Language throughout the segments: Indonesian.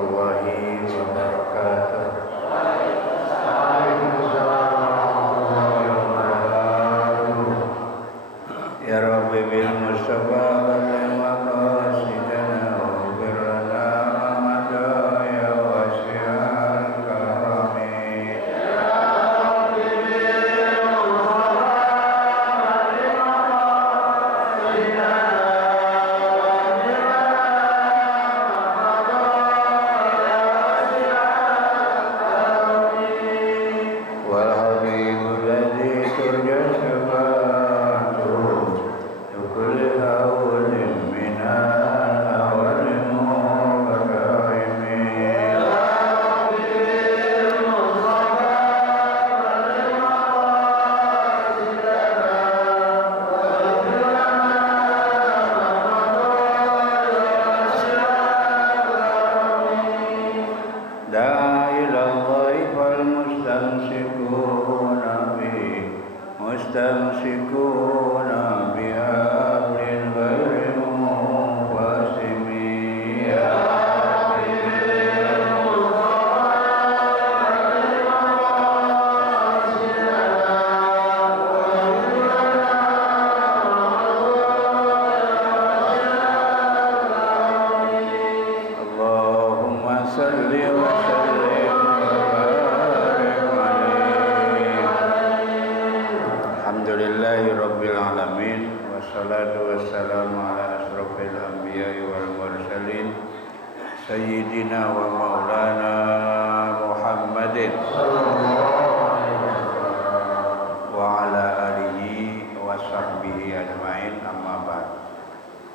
warahmatullahi wabarakatuh. Waalaikumsalam warahmatullahi wabarakatuh. Ya Rabbi bil Mustafa balligh maqasidana waghfir lana ma madaya wasi'al karami. Sayyidina wa maulana Muhammadin wa ala alihi wa sahbihi ajma'in, amma ba'd.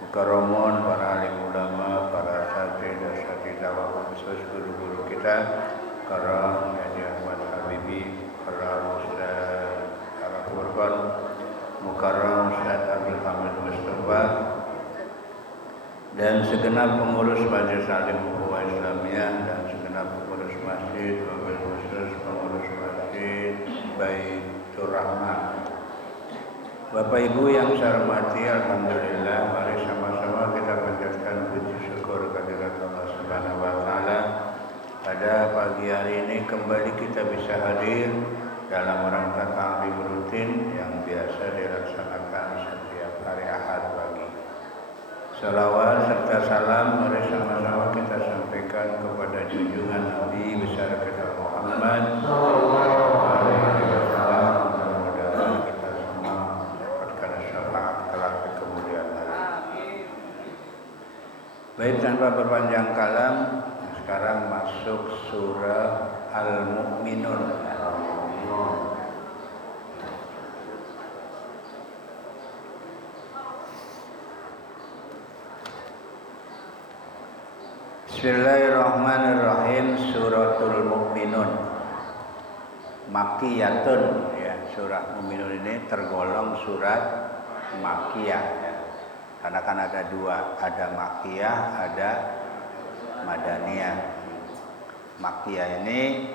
Mukarramun para alim ulama, para asatidz dan asatidzah wa khusus guru-guru kita, Karam Haji Ahmad Habibi, Karam Ustaz Araf Furqan, Mukarram Ustaz Abdul Hamid Mustafa, dan segenap pengurus Majelis Alim Ukhuwah Islamiyah dan segenap pengurus masjid, wabil khusus pengurus masjid Baitur Rahman. Bapak Ibu yang saya hormati, alhamdulillah, mari sama-sama kita panjatkan puji syukur kehadirat Allah Subhanahu wa taala. Pada pagi hari ini kembali kita bisa hadir dalam rangka ta'lim rutin yang biasa dilaksanakan setiap hari Ahad pagi. Salawat serta salam mari sama-sama kita sampaikan kepada junjungan Nabi besar kita Muhammad sallallahu alaihi wasallam. Mudah-mudahan kita semua mendapatkan syafaat kelak di kemudian hari. Baik, tanpa berpanjang kalam, sekarang masuk surah Al-Mu'minun. Bismillahirrahmanirrahim. Suratul Mu'minun Makkiyatun, ya. Surah Mu'minun ini tergolong surat Makkiyah, ya. Karena kan ada dua, ada Makkiyah, ada Madaniyah. Makkiyah ini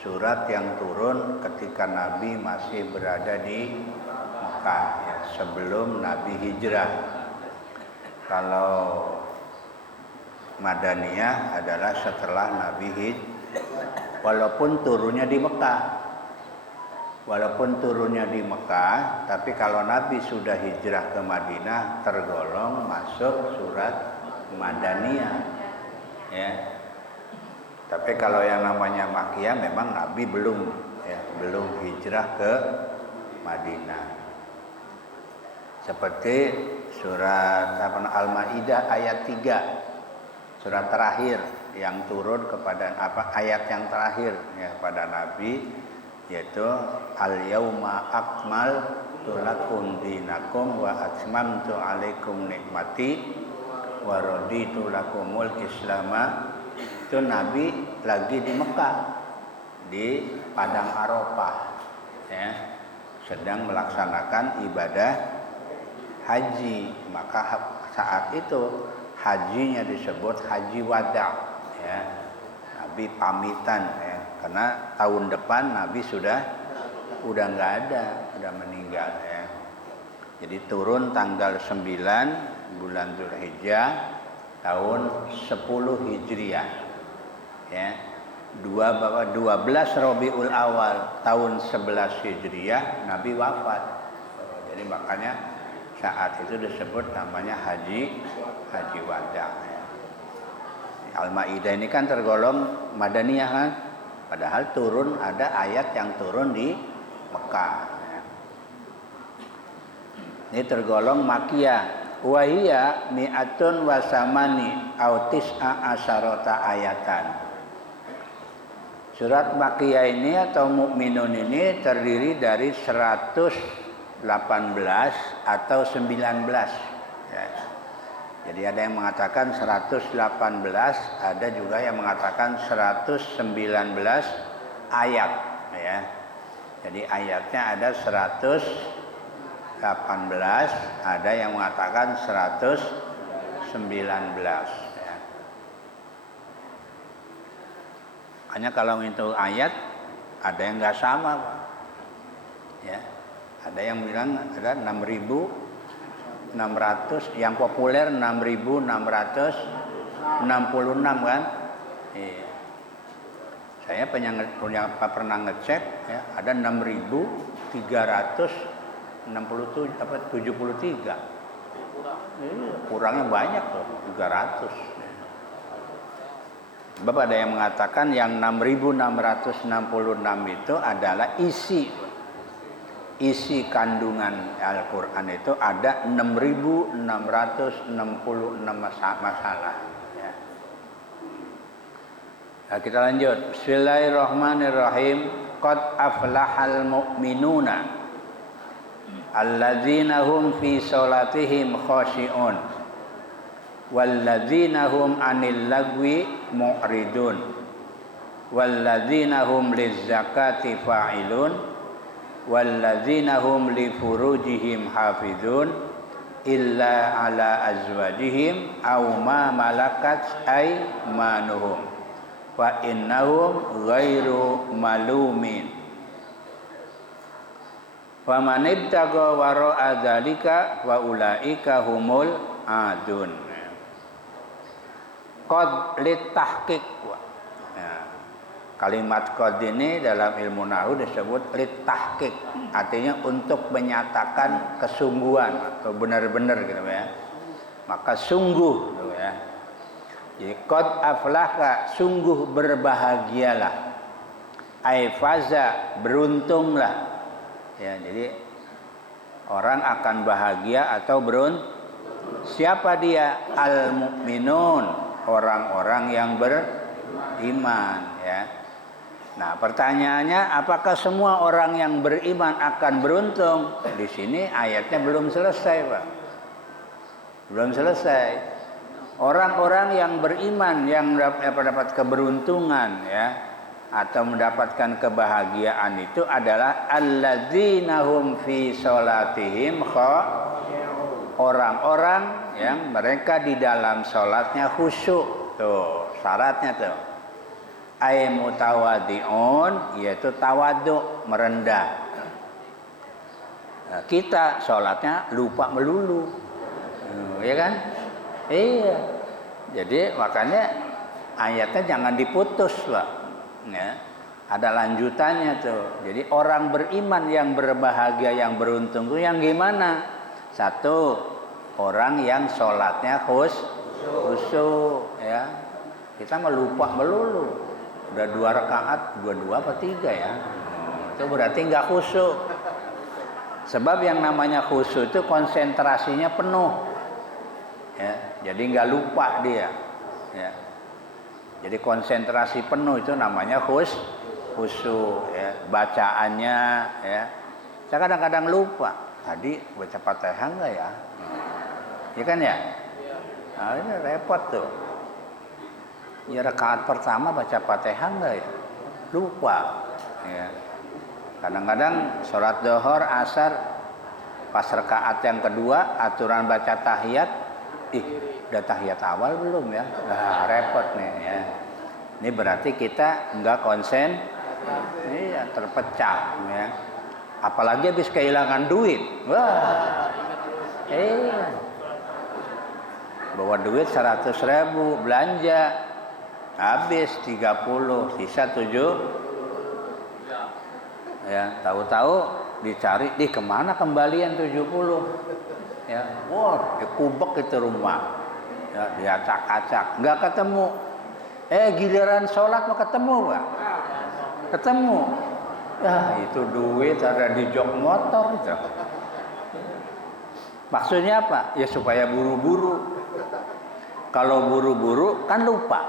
surat yang turun ketika Nabi masih berada di Mekah, ya, sebelum Nabi hijrah. Kalau Madaniyah adalah setelah Nabi hijrah, walaupun turunnya di Mekah. Tapi kalau Nabi sudah hijrah ke Madinah, tergolong masuk surat Madaniyah, ya. Tapi kalau yang namanya Makkiyah memang Nabi belum hijrah ke Madinah. Seperti surat Al-Maidah ayat 3. Surat terakhir yang turun kepada ayat yang terakhir, ya, pada Nabi, yaitu al-yauma akmaltu lakum dinakum wa atmamtu alaikum nikmati wa raditu lakumul islama. Itu Nabi lagi di Mekah, di padang Arafah, ya, sedang melaksanakan ibadah haji. Maka saat itu hajinya disebut haji wada, ya. Nabi pamitan, ya, karena tahun depan Nabi udah nggak ada, udah meninggal, ya. Jadi turun tanggal 9 bulan Dzulhijjah tahun 10 Hijriah. ya 12 Rabiul Awal tahun 11 Hijriah Nabi wafat. Jadi makanya saat itu disebut namanya haji wada. Ya. Al-Maidah ini kan tergolong Madaniyah kan, padahal turun ada ayat yang turun di Mekah. Ya. Ini tergolong Makiyah. Wahia mi'atun wasamani autis asharota ayatan. Surat Makiyah ini atau Mukminun ini terdiri dari 118 atau 19. Ya. Jadi ada yang mengatakan 118, ada juga yang mengatakan 119 ayat. Ya. Jadi ayatnya ada 118, ada yang mengatakan 119. Ya. Hanya kalau itu ayat ada yang nggak sama, Pak. Ya. Ada yang bilang ada 6.600, yang populer 6.666 kan? Iya. Saya pernah ngecek ya, ada 6.373. Kurangnya banyak tuh, 300. Sebab ada yang mengatakan yang 6.666 itu adalah isi kandungan Al-Quran itu ada 6.666 masalah. Ya. Nah, kita lanjut. Bismillahirrahmanirrahim. Qad aflahal mu'minuna alladzina hum fi sholatihim khashi'un walladzina hum anil lagwi mu'ridun walladzina hum lizzakati fa'ilun walladzina hum li furujihim hafizun illa ala azwajihim aw ma malakat aymanuhum wa innahum ghairu malumin faman ibtaga wara'a dzalika wa ulaika humul adun. Qad litahqiq. Kalimat qad ini dalam ilmu nahwu disebut litahqiq, artinya untuk menyatakan kesungguhan atau benar-benar gitu ya. Maka sungguh gitu ya. Jadi qad aflaha, sungguh berbahagialah. Ai faza, beruntunglah. Ya, jadi orang akan bahagia atau siapa dia? Al-mu'minun, orang-orang yang beriman ya. Nah, pertanyaannya apakah semua orang yang beriman akan beruntung? Di sini ayatnya belum selesai, Pak. Belum selesai. Orang-orang yang beriman yang dapat keberuntungan ya atau mendapatkan kebahagiaan itu adalah alladzina hum fi sholatihim orang-orang yang mereka di dalam sholatnya khusyuk. Tuh syaratnya tuh ay mutawadi'un, yaitu tawadhu, merendah. Nah, kita sholatnya lupa melulu, ya kan? Iya. Jadi makanya ayatnya jangan diputus, Pak. Ya, ada lanjutannya tuh. Jadi orang beriman yang berbahagia, yang beruntung itu yang gimana? Satu, orang yang sholatnya khusyuk, ya. Kita melupa melulu. Udah 2 rakaat, 2 apa 3 ya? Itu berarti nggak khusyuk. Sebab yang namanya khusyuk itu konsentrasinya penuh, ya. Jadi nggak lupa dia, ya. Jadi konsentrasi penuh itu namanya khusyuk, ya. Bacaannya, ya. Saya kadang-kadang lupa. Tadi baca Fatihah enggak ya? Ya kan ya? Nah, ini repot tuh. Ya rakaat pertama baca Fatihah enggak ya? Lupa. Ya. Kadang-kadang sholat zuhur, asar, pas rakaat yang kedua aturan baca tahiyat, udah tahiyat awal belum ya? Nah, repot nih ya. Ini berarti kita enggak konsen, iya, terpecah ya. Apalagi habis kehilangan duit. Wah. Bawa duit 100.000 belanja habis 30, sisa 7. Ya, tahu-tahu dicari, kemana kembalian 70? Ya, wah, kubek itu rumah. Ya, diacak-acak, nggak ketemu. Giliran sholat mau ketemu, Pak? Ketemu. Ya, itu duit ada di jok motor itu. Maksudnya apa? Ya supaya buru-buru. Kalau buru-buru kan lupa.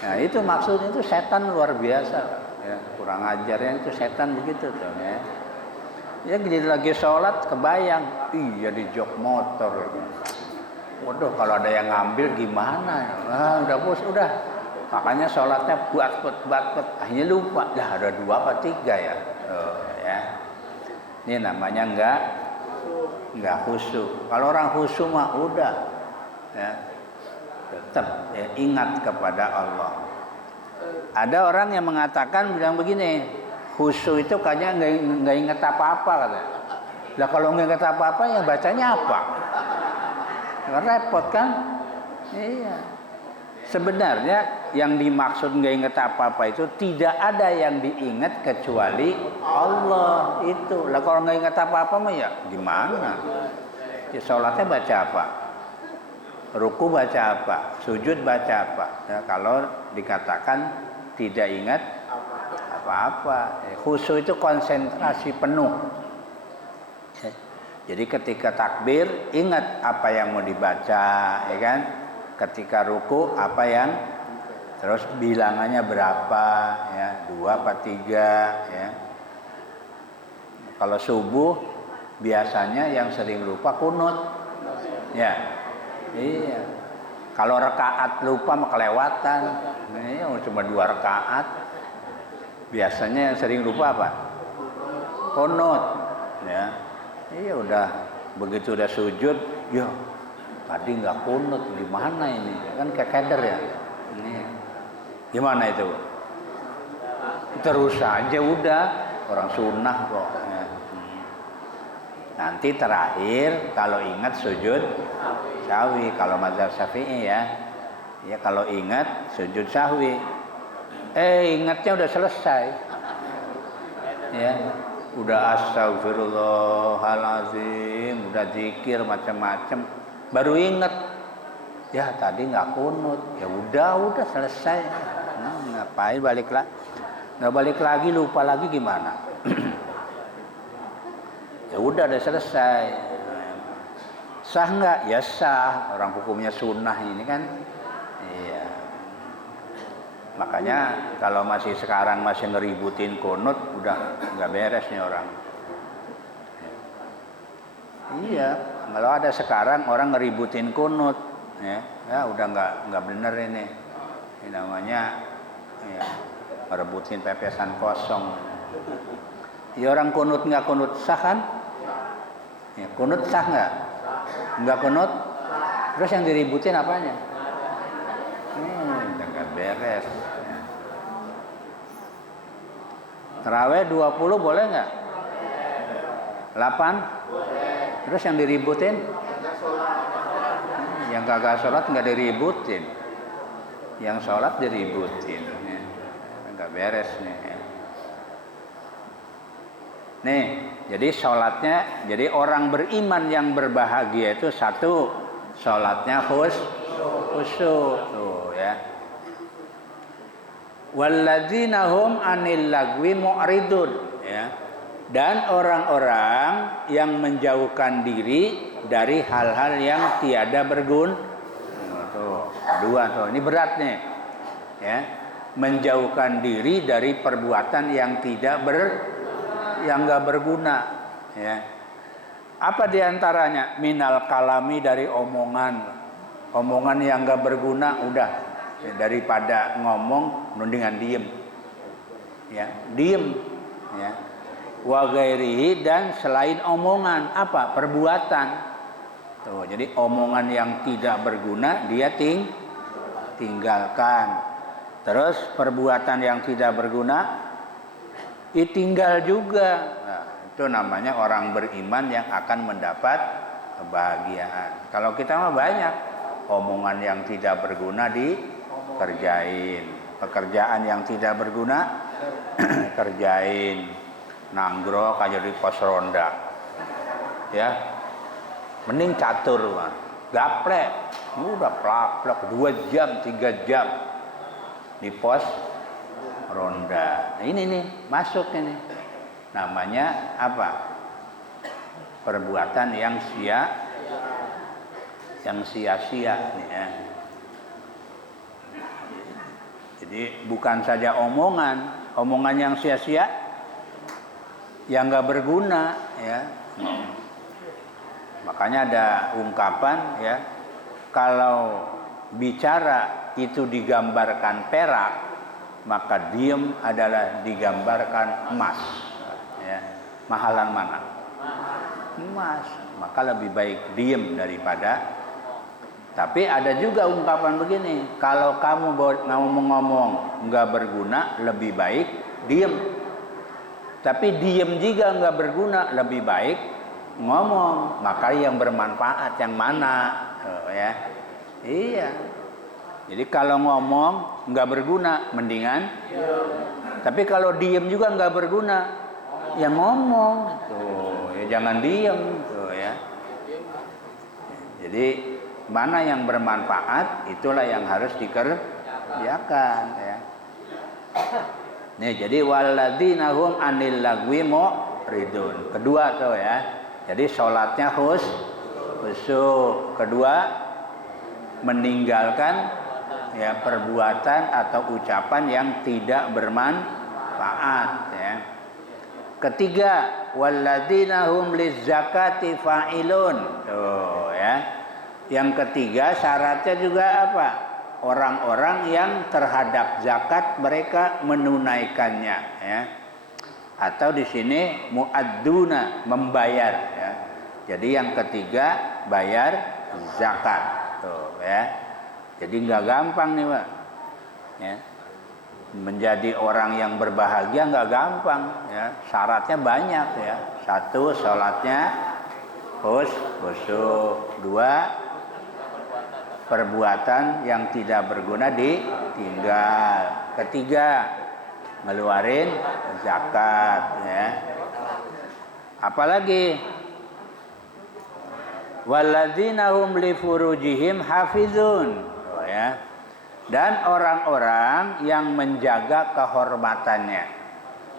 Nah, itu maksudnya, itu setan luar biasa. Ya, kurang ajarnya itu setan begitu tuh ya. Ya jadi lagi sholat kebayang, iya di jok motor. Waduh, kalau ada yang ngambil gimana? Udah. Makanya sholatnya buat. Akhirnya lupa. Dah ada 2 apa 3 ya. Ya. Ini namanya enggak khusyuk. Kalau orang khusyuk mah udah ya, tetap ya, ingat kepada Allah. Ada orang yang mengatakan bilang begini, khusyuk itu kayaknya nggak ingat apa-apa katanya. Lah kalau nggak ingat apa-apa ya bacanya apa? Repot kan? Iya. Sebenarnya yang dimaksud nggak ingat apa-apa itu tidak ada yang diingat kecuali Allah itu. Lah kalau nggak ingat apa-apa mah ya gimana? Ya sholatnya baca apa? Ruku baca apa? Sujud baca apa? Ya, kalau dikatakan tidak ingat apa-apa. Khusyuk itu konsentrasi penuh. Jadi ketika takbir ingat apa yang mau dibaca, ya kan? Ketika ruku apa yang, terus bilangannya berapa, ya 2 apa 3, ya. Kalau subuh biasanya yang sering lupa kunut, ya. Iya. Kalau rakaat lupa mah kelewatan. Ini cuma 2 rakaat. Biasanya yang sering lupa apa? Kunut. Ya. Iya udah begitu udah sujud, ya tadi nggak kunut, gimana ini? Kan kekeder ya. Ini gimana itu? Terus aja udah, orang sunnah kok. Ya. Nanti terakhir kalau ingat sujud sahwi, kalau mazhab Syafi'i ya. Ya kalau ingat sujud sahwi. Ingatnya udah selesai. Ya. Udah astagfirullahalazim, udah zikir macam-macam, baru ingat. Ya tadi nggak kunut. Ya udah selesai. Ngapain balik lagi? Nggak balik lagi, lupa lagi gimana? Ya udah selesai. Sah nggak? Ya sah. Orang hukumnya sunnah ini kan. Iya. Makanya kalau masih sekarang masih ngeributin kunut, udah nggak beres nih orang. Iya. Kalau ada sekarang orang ngeributin kunut, ya udah nggak bener ini. Ini namanya ya, merebutin pepesan kosong. Ya orang kunut nggak kunut sah kan? Ya, kunut sah nggak? Nggak kunut, terus yang diributin apanya? Udah nggak beres. Terawih 20 boleh nggak? 8? Terus yang diributin? Yang kagak sholat nggak diributin. Yang sholat diributin. Nggak beres nih. Nih, jadi sholatnya, jadi orang beriman yang berbahagia itu satu, sholatnya khusyuk tuh ya. Walladzina hum 'anil lagwi mu'ridun ya. Dan orang-orang yang menjauhkan diri dari hal-hal yang tiada berguna. Tuh, 2 tuh. Ini berat nih. Ya. Menjauhkan diri dari perbuatan yang yang enggak berguna ya. Apa diantaranya? Minal kalami, dari omongan yang enggak berguna, udah ya, daripada ngomong mendingan diem ya, diem ya. Wa ghairihi, dan selain omongan, apa? Perbuatan tuh. Jadi omongan yang tidak berguna dia tinggalkan. Terus perbuatan yang tidak berguna ditinggal juga. Nah, itu namanya orang beriman yang akan mendapat kebahagiaan. Kalau kita mah banyak omongan yang tidak berguna kerjain. Pekerjaan yang tidak berguna kerjain. Nanggrok aja di pos ronda, ya, mending catur mah, gaplek, udah plak 2 jam 3 jam di pos ronda. Nah, ini nih masuk ini, namanya apa? Perbuatan yang sia-sia nih ya. Jadi bukan saja omongan yang sia-sia, yang nggak berguna ya. Makanya ada ungkapan ya, kalau bicara itu digambarkan perak, maka diem adalah digambarkan emas ya. Mahalan mana? Emas. Maka lebih baik diem daripada. Tapi ada juga ungkapan begini, kalau kamu ngomong nggak berguna, lebih baik diem. Tapi diem juga nggak berguna, lebih baik ngomong. Maka yang bermanfaat yang mana? Ya, iya. Jadi kalau ngomong nggak berguna, mendingan. Tapi kalau diem juga nggak berguna, ya ngomong. Tuh, ya jangan diem. Tuh ya. Jadi mana yang bermanfaat, itulah yang harus dikerjakan. Ya. Nih, jadi walladzina hum anil lagwi mu'ridun. Kedua tuh ya. Jadi sholatnya khusyuk. Kedua, meninggalkan ya perbuatan atau ucapan yang tidak bermanfaat ya. Ketiga, walladzina hum lizzakati fa'ilun. Tuh ya. Yang ketiga syaratnya juga apa? Orang-orang yang terhadap zakat mereka menunaikannya ya. Atau di sini muadduna, membayar ya. Jadi yang ketiga bayar zakat tuh ya. Jadi nggak gampang nih Pak ya. Menjadi orang yang berbahagia nggak gampang ya. Syaratnya banyak ya. 1, sholatnya khusyuk. 2, perbuatan yang tidak berguna ditinggal. 3, ngeluarin zakat ya. Apalagi walladzina hum li furujihim hafizun ya. Dan orang-orang yang menjaga kehormatannya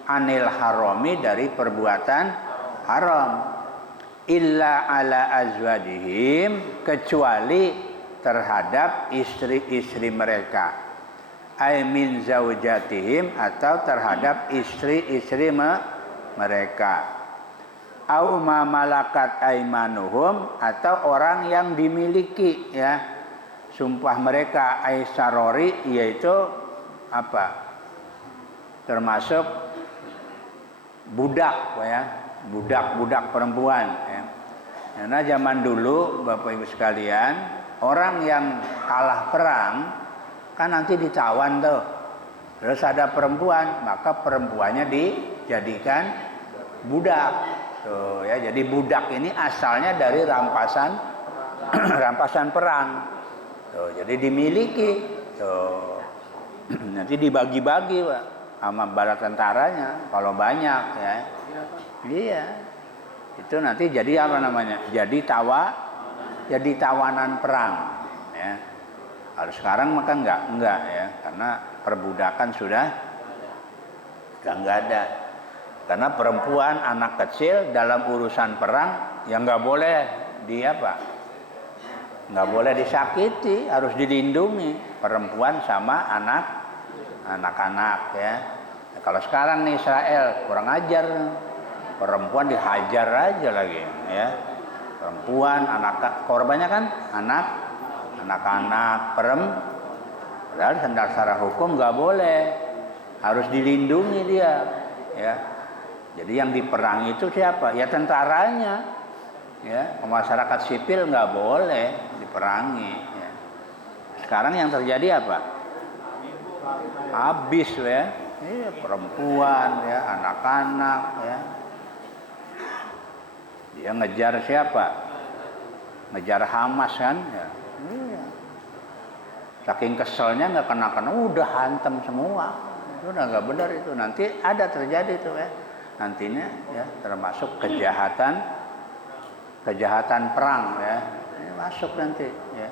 anil harami, dari perbuatan haram, illa ala azwajihim, kecuali terhadap istri-istri mereka, ay min zaujatihim, atau terhadap istri-istri mereka, au ma malakat aimanuhum, atau orang yang dimiliki ya sumpah mereka, ay sarori, yaitu apa? Termasuk budak ya, budak perempuan ya. Karena zaman dulu Bapak Ibu sekalian, orang yang kalah perang kan nanti ditawan tuh. Terus ada perempuan, maka perempuannya dijadikan budak. Tuh ya, jadi budak ini asalnya dari rampasan rampasan perang. Tuh, jadi dimiliki. Tuh. Nanti dibagi-bagi, Pak, sama bala tentaranya kalau banyak ya. Iya. Itu nanti jadi apa namanya? Jadi tawanan perang ya. Kalau sekarang maka enggak ya, karena perbudakan sudah enggak ada. Karena perempuan, anak kecil dalam urusan perang yang enggak boleh enggak boleh disakiti, harus dilindungi, perempuan sama anak-anak ya. Kalau sekarang nih Israel kurang ajar, perempuan dihajar aja lagi ya. Perempuan, korbannya kan anak-anak padahal secara hukum nggak boleh, harus dilindungi dia ya. Jadi yang diperangi itu siapa? Ya tentaranya ya. Masyarakat sipil nggak boleh diperangi ya. Sekarang yang terjadi apa? Habis ya. Iya, perempuan ya, anak-anak ya. Dia ngejar siapa? Ngejar Hamas kan ya. Iya. Saking keselnya nggak kena, udah hantam semua. Itu udah nggak benar itu. Nanti ada terjadi itu ya. Nantinya ya termasuk kejahatan perang ya. Ini masuk nanti ya.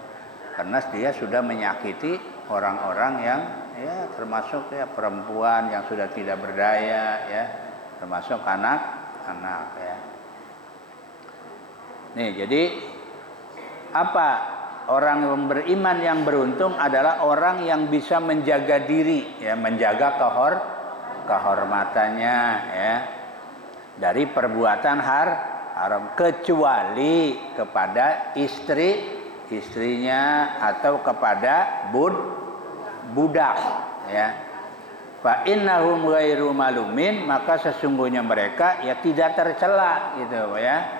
Karena dia sudah menyakiti orang-orang yang ya termasuk ya perempuan yang sudah tidak berdaya ya, termasuk anak-anak ya. Nih, jadi apa? Orang yang beriman yang beruntung adalah orang yang bisa menjaga diri ya, menjaga kehormatannya ya dari perbuatan haram, kecuali kepada istrinya atau kepada budak ya. Fa innahum ghairu malumin, maka sesungguhnya mereka ya tidak tercela gitu ya.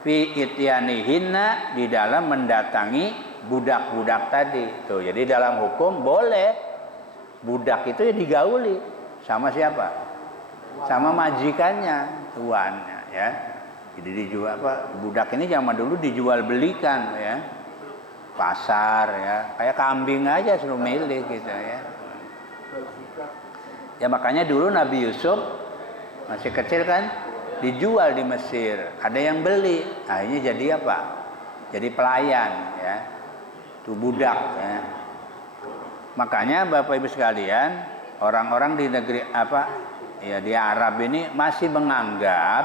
Fi ityanihinna, di dalam mendatangi budak-budak tadi. Tuh, jadi dalam hukum boleh budak itu ya digauli sama siapa? Sama majikannya, tuannya ya. Jadi dijual apa? Budak ini zaman dulu dijual belikan ya. Pasar ya, kayak kambing aja suruh milih gitu ya. Ya makanya dulu Nabi Yusuf masih kecil kan dijual di Mesir, ada yang beli, akhirnya jadi apa? Jadi pelayan ya, itu budak ya. Makanya Bapak Ibu sekalian, orang-orang di negeri apa ya di Arab ini masih menganggap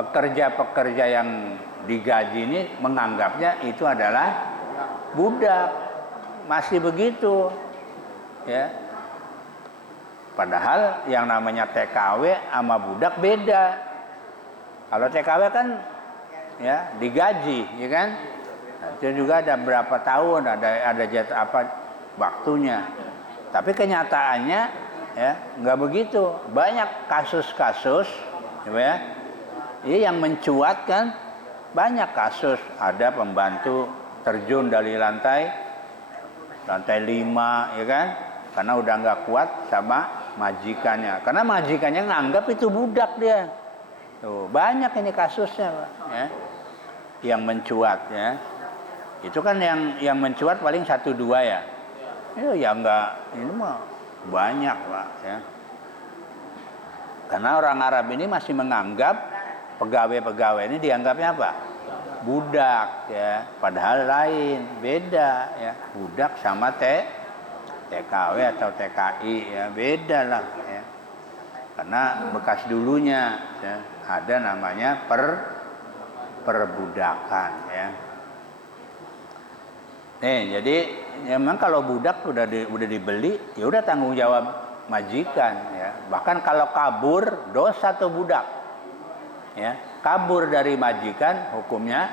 pekerja-pekerja yang digaji ini menganggapnya itu adalah budak, masih begitu ya. Padahal yang namanya TKW sama budak beda. Kalau TKW kan ya digaji, ya kan? Nah, itu juga ada berapa tahun, ada jatah apa waktunya. Tapi kenyataannya ya nggak begitu. Banyak kasus-kasus, ya, yang mencuat kan banyak kasus. Ada pembantu terjun dari lantai 5, ya kan? Karena udah nggak kuat sama majikannya, karena majikannya nganggap itu budak dia. Tuh, banyak ini kasusnya Pak, ya, yang mencuat ya. Itu kan yang mencuat paling 1-2 ya. Itu ya enggak, ini mah banyak Pak ya. Karena orang Arab ini masih menganggap pegawai-pegawai ini dianggapnya apa? Budak ya, padahal lain, beda ya. Budak sama TKW atau TKI ya beda lah ya. Karena bekas dulunya ya, ada namanya perbudakan ya. Jadi memang kalau budak udah dibeli ya udah tanggung jawab majikan ya. Bahkan kalau kabur dosa tuh budak ya. Kabur dari majikan hukumnya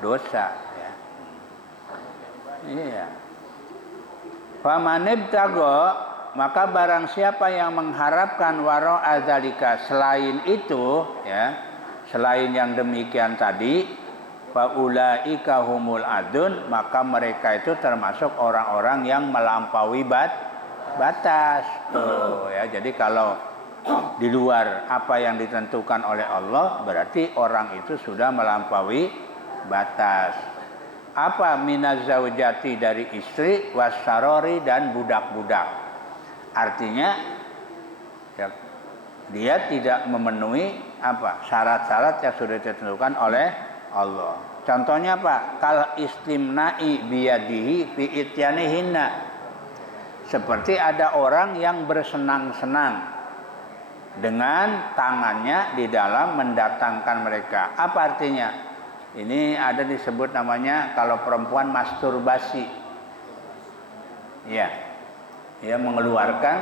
dosa ya. Iya. Famanibtago, maka barang siapa yang mengharapkan waro azalika selain itu ya, selain yang demikian tadi, faulaika humul adun, maka mereka itu termasuk orang-orang yang melampaui batas. Tuh ya, jadi kalau di luar apa yang ditentukan oleh Allah, berarti orang itu sudah melampaui batas. Apa minaz zaujati, dari istri, wasarori, dan budak-budak. Artinya ya, dia tidak memenuhi apa syarat-syarat yang sudah ditentukan oleh Allah. Contohnya apa? Kal istimna'i biyadihi fi ityanihinna. Seperti ada orang yang bersenang-senang dengan tangannya di dalam mendatangkan mereka. Apa artinya? Ini ada disebut namanya kalau perempuan masturbasi. Ya. Dia mengeluarkan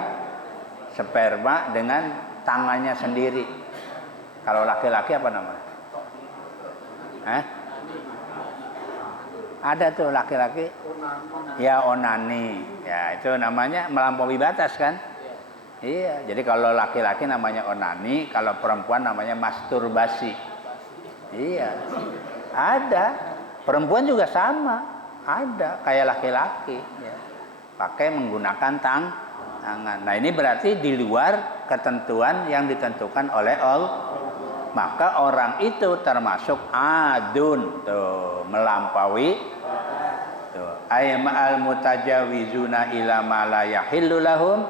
sperma dengan tangannya sendiri. Kalau laki-laki apa namanya? Ada tuh laki-laki. Ya onani. Ya, itu namanya melampaui batas kan? Iya, jadi kalau laki-laki namanya onani, kalau perempuan namanya masturbasi. Iya. Ada, perempuan juga sama, ada kayak laki-laki ya. Pakai menggunakan tangan. Nah, ini berarti di luar ketentuan yang ditentukan oleh Allah. Maka orang itu termasuk adun, tuh, melampaui Tuh, ay ma'al mutajawizuna ila ma la yahillu lahum,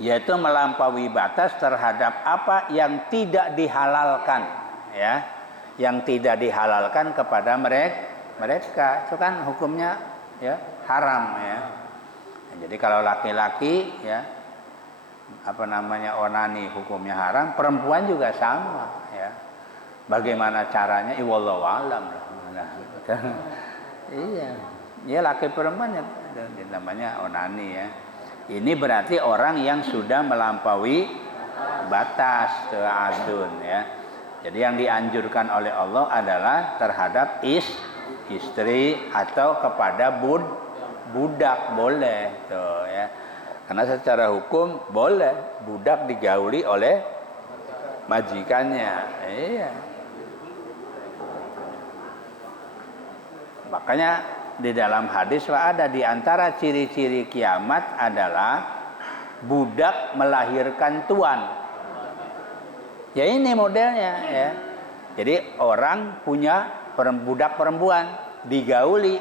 yaitu melampaui batas terhadap apa yang tidak dihalalkan, ya, yang tidak dihalalkan kepada mereka itu kan hukumnya ya haram ya. Jadi kalau laki-laki ya apa namanya onani hukumnya haram, perempuan juga sama ya. Bagaimana caranya? Wallahu alam lah. Iya, ya laki perempuan ya namanya onani ya. Ini berarti orang yang sudah melampaui batas ta'adun ya. Jadi yang dianjurkan oleh Allah adalah terhadap istri atau kepada budak boleh tuh ya. Karena secara hukum boleh budak digauli oleh majikannya. Iya. Makanya di dalam hadis ada di antara ciri-ciri kiamat adalah budak melahirkan tuan. Ya ini modelnya ya. Jadi orang punya budak perempuan digauli,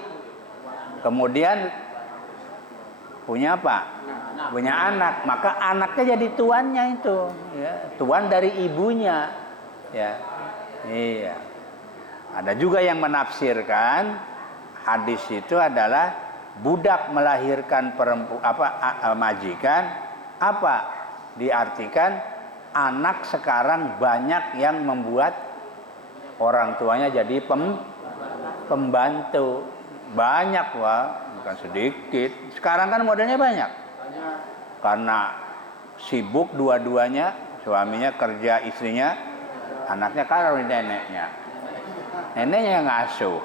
kemudian punya apa? Punya anak, maka anaknya jadi tuannya itu, ya. Tuan dari ibunya, ya. Iya. Ada juga yang menafsirkan hadis itu adalah budak melahirkan majikan apa? Diartikan anak sekarang banyak yang membuat orang tuanya jadi pembantu. Banyak wah, bukan sedikit. Sekarang kan modelnya banyak. Karena sibuk dua-duanya, suaminya kerja, istrinya, anaknya karo neneknya. Neneknya yang ngasuh.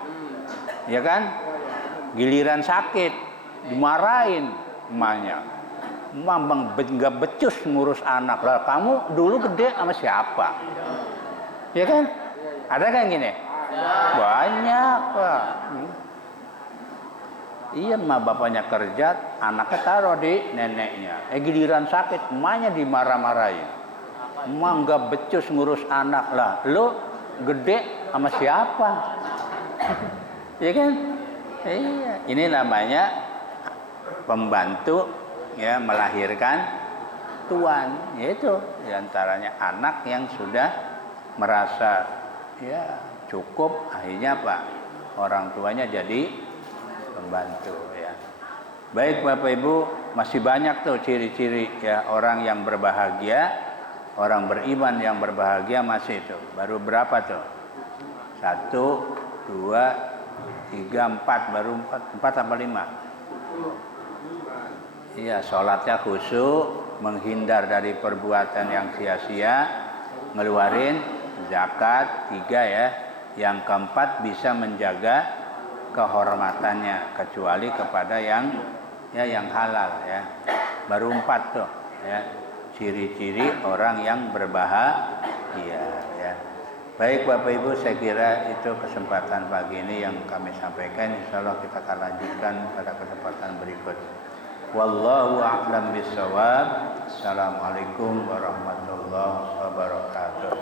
Ya kan? Giliran sakit dimarahin emaknya. Mambang nggak becus ngurus anak lah. Kamu dulu gede sama siapa? Ya kan? Ada kan gini? Banyak pak. Iya, mah bapaknya kerja, anaknya taruh di neneknya. Giliran sakit, emaknya dimarah-marahin. Emak nggak becus ngurus anak lah. Lo gede sama siapa? Iya kan? Iya. Ini namanya pembantu ya melahirkan tuan. Yaitu diantaranya anak yang sudah merasa ya cukup, akhirnya apa? Orang tuanya jadi pembantu ya. Baik Bapak Ibu, masih banyak tuh ciri-ciri ya orang yang berbahagia, orang beriman yang berbahagia masih itu. Baru berapa tuh? 1, 2, 3, 4, baru 4 sampai 5. Iya, sholatnya khusyuk, menghindar dari perbuatan yang sia-sia, ngeluarin zakat 3 ya. Yang keempat bisa menjaga kehormatannya kecuali kepada yang halal ya. Baru 4 tuh ya ciri-ciri orang yang berbahagia ya. Baik Bapak Ibu, saya kira itu kesempatan pagi ini yang kami sampaikan. Insyaallah kita akan lanjutkan pada kesempatan berikut. Wallahu a'lam bishawab. Assalamualaikum warahmatullahi wabarakatuh.